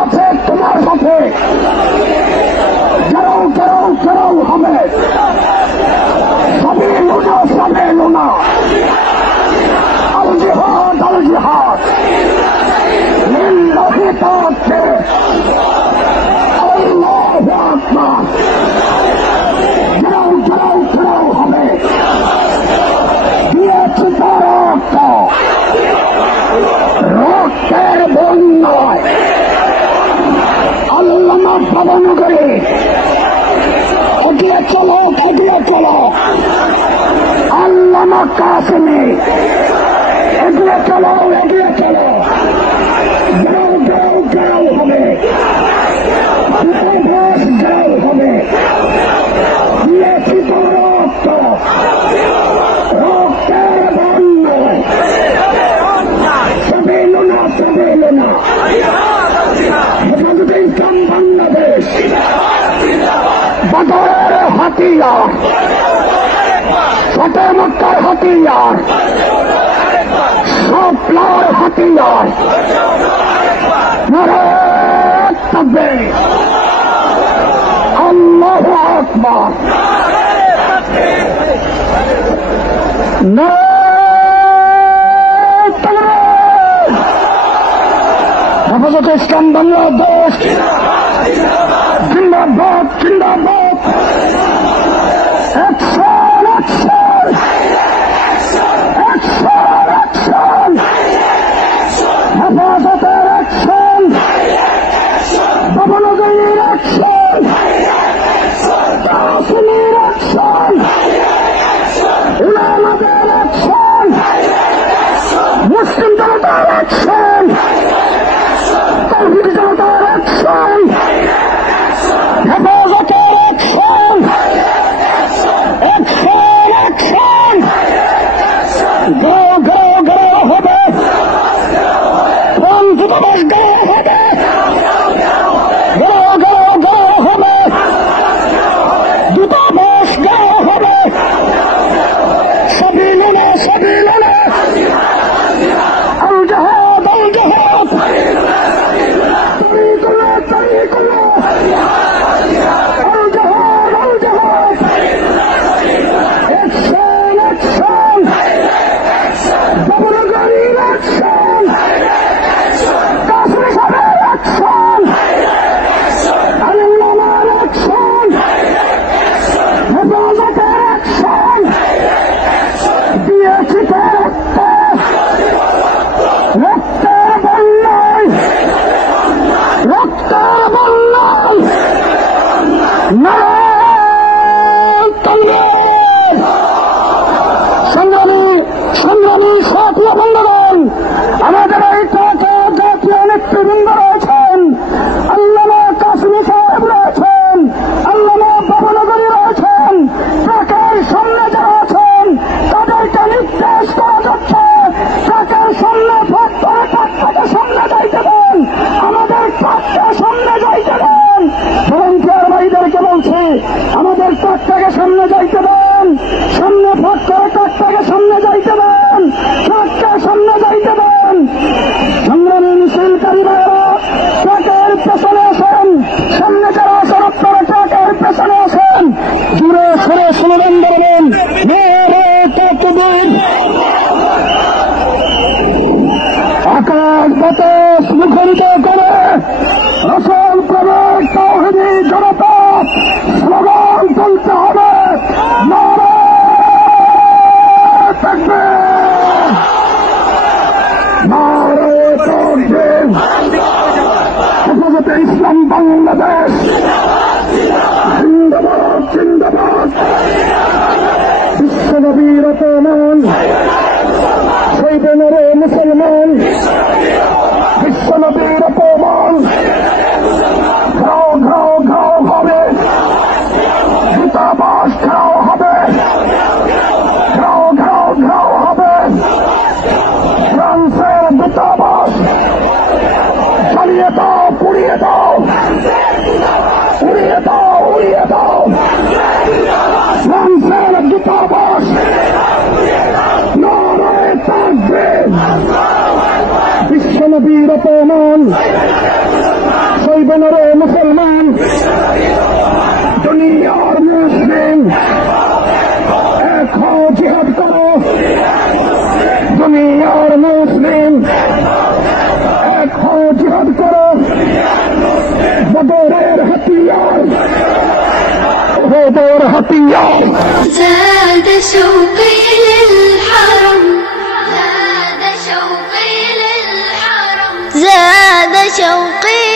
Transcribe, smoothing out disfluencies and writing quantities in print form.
আছে তোমার সাথে কেউ কেউ কেউ হবে সবই লুনা সবে লুনা আল জিহাদ লিল্লাহি তাআলা আল্লাহু আকবার কেউ কেউ কেউ হবে দিয়েছি রক্তের বন্যায় আল্লামা ভবনগরে এগিয়ে চলো আল্লামা কাসেমে এগিয়ে চলো গাও হবে গাও হবে দিয়েছি রক্তের বন্যায় সবে লোনা হেফাজতে ইসলাম বাংলাদেশ বদরের হাতিয়ার ফতে মক্কার হাতিয়ার সপ্লার হাতিয়ার নারে তাকবীর আল্লাহু আকবার হেফাজতে ইসলাম বাংলাদেশ জিন্দাবাদ অ্যাকশন হেফাজতের অ্যাকশন ভবনগরীর অ্যাকশন কাসেমের অ্যাকশন উলামাদের অ্যাকশন মুসলিম জনতার অ্যাকশন তাওহীদ জনতার অ্যাকশন হেফাজতের অ্যাকশন গাও হবে দূতাবাস গাও হবে গাও হবে দূতাবাস গাও হবে সবই লোনা আল জিহাদ তরিকুল্লাহ সংগ্রামী সাথী বন্ধুগণ, আমাদের এই জাতীয় নেতৃবৃন্দ রয়েছেন, আল্লামা কাসেমী সাহেব রয়েছেন, আল্লামা ভবনগরী রয়েছেন, ট্রাকের সামনে যারা আছেন তাদেরকে নির্দেশ করা যাচ্ছে ট্রাকের সামনে ফাঁক করে ট্রাকটাকে সামনে যাইতে দেন, আমাদের ট্রাককে সামনে যাইতে দেন। ভলান্টিয়ার ভাইদেরকে বলছি আমাদের ট্রাকটাকে সামনে যাইতে দেন, সামনে ফাঁক করে ট্রাকটাকে সামনে যাইতে দেন, ট্রাককে সামনে যাইতে দেন। সংগ্রামী মিছিলকারী ভাইয়েরা ট্রাকের পেছনে আসেন, সামনে যারা আছেন আপনারা ট্রাকের পেছনে আসেন, জুড়ে সরে স্লোগান দেবেন নারে তাকবীর। আকাশ বাতাস মুখরিত করে রসুল প্রেমের তাওহীদি জনতা স্লোগান তুলতে হবে নারে তাকবীর, নারে তাকবীর। হেফাজতে ইসলাম বাংলাদেশ জিন্দাবাদ। বিশ্বনবীর অপমান সেই বেনরে মুসলমান, বিশ্বনবীর অপমান ঘাও হবে, দূতাবাস ঘাও হবে, ঘাও হবে। ফ্রান্সের দূতাবাস জ্বালিয়ে দাও, পুড়িয়ে দাও, উড়িয়ে দাও। ফ্রান্সের দূতাবাস নারে তাকবীর। বিশ্বনবীর অপমান বোনেরা মুসলমান, দুনিয়ার মুসলিম এক হও, জিহাদ করো। দুনিয়ার মুসলিম এক হও, জিহাদ করো। বদরের হাতিয়ার, উহুদের হাতিয়ার। زاد شوقي للحرم، زاد شوقي للحرم، زاد شوقي